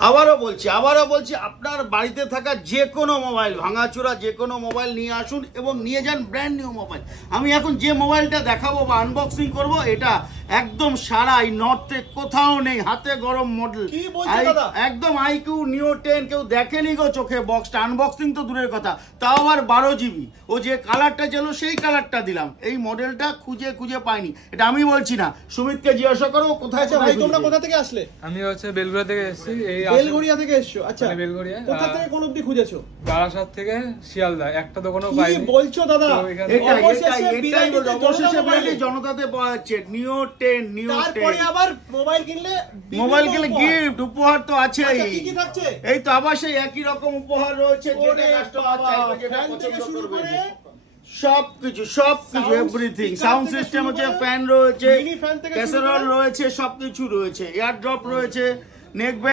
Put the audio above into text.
আবারও বলছি আপনার বাড়িতে থাকা যে কোনো মোবাইল ভাঙাচোরা যে কোনো মোবাইল নিয়ে আসুন এবং নিয়ে যান ব্র্যান্ড নিউ মোবাইল। আমি এখন যে মোবাইলটা দেখাবো বা আনবক্সিং করব এটা একদম সারা এই নর্থে কোথাও নেই, হাতে গরম মডেল, একদম আইকিউ নিও 10 কেউ দেখেনি গো চোখে। বক্সটা আনবক্সিং তো দূরের কথা, তাও আবার 12 জিবি। ও যে কালারটা ছিল সেই কালারটা দিলাম। এই মডেলটা খুঁজে পাইনি, এটা আমি বলছি না, সুমিতকে জিজ্ঞাসা করো কোথায়। ভাই তোমরা কোথা থেকে আসলে? আমি হচ্ছে বেলগুড়িয়া থেকে এসেছি। এই বেলগড়িয়া থেকে এসছো? আচ্ছা, বেলগুড়িয়া। কোথা থেকে কোন অবধি খুঁজেছো? বারাসাত থেকে শিয়ালদা একটা দোকানও কি পাইনি। বলছো দাদা? তো এখানে- অবশেষে বিরাটি জনতাতে পাওয়া যাচ্ছে নিও 10। তারপরে আবার মোবাইল কিনলে গিফট উপহার তো আছে। আচ্ছা, কি কি থাকছে? এই তো আবার সেই একই রকম উপহার রয়েছে, যেটা ওরে কাস্টমার বাবা, চাইবে, যেটা ফ্যান থেকে পছন্দ শুরু করবে। করে সবকিছু Sound এভরিথিং। speaker সাউন্ড থেকে সিস্টেম শুরু হচ্ছে, করে ফ্যান রয়েছে, mini fan থেকে শুরু ক্যাসেরল করে রয়েছে, সবকিছু রয়েছে, এয়ার ড্রপ রয়েছে, নেক